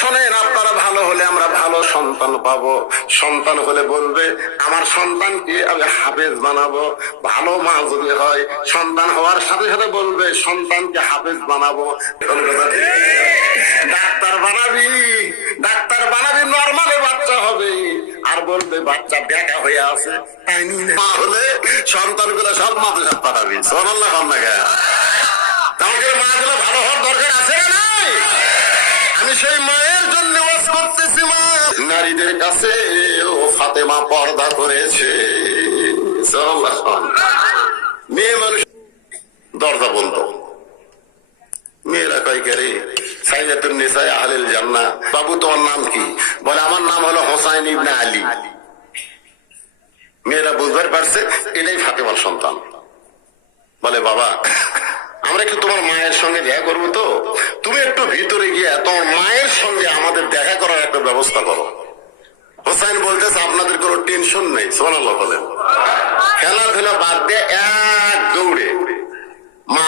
শোনেন, আপনারা ভালো হলে আমরা ভালো সন্তান পাবো। সন্তান হলে বলবে আমার সন্তানকে আমি হাফেজ বানাবো। ভালো মা যদি হয়, সন্তান হওয়ার সাথে সাথে বলবে সন্তানকে হাফেজ বানাবো। ডাক্তার বানাবি, ডাক্তার বানাবি, নরমালে বাচ্চা হবে। আর বলবে বাচ্চা বেকা হয়ে আছে। মা হলে সন্তানগুলো সব মাদ্রাসা পাঠাবি। সুবহানাল্লাহ। তাহলে মাগুলো ভালো হওয়ার দরকার আছে না নাই? আমি সেই মায়ের জন্য ওয়াজ করতেছি। মা নারীদের কাছে ও ফাতেমা পর্দা করেছে। মেয়ে মানুষ দরজা বন্ধ। মেয়েরা কয় কে রে, সাইয়্যিদাতুন নিসা আহলিল জান্নাহ। বাবু তোমার নাম কি? বলে আমার নাম হলো হোসাইন ইবনে আলী। মেয়েরা বুঝতে পারছে এটাই ফাতেমার সন্তান। বলে বাবা আমরা একটু তোমার মায়ের সঙ্গে দেখা করবো, তো তুমি একটু ভিতরে গিয়ে তোমার মায়ের সঙ্গে আমাদের দেখা করার একটা ব্যবস্থা করো। হোসাইন বলতেছে আপনাদের কোনো টেনশন নেই। সুবহানাল্লাহ বলেন। খেলাধুলা বাদ দিয়ে এক দৌড়ে মা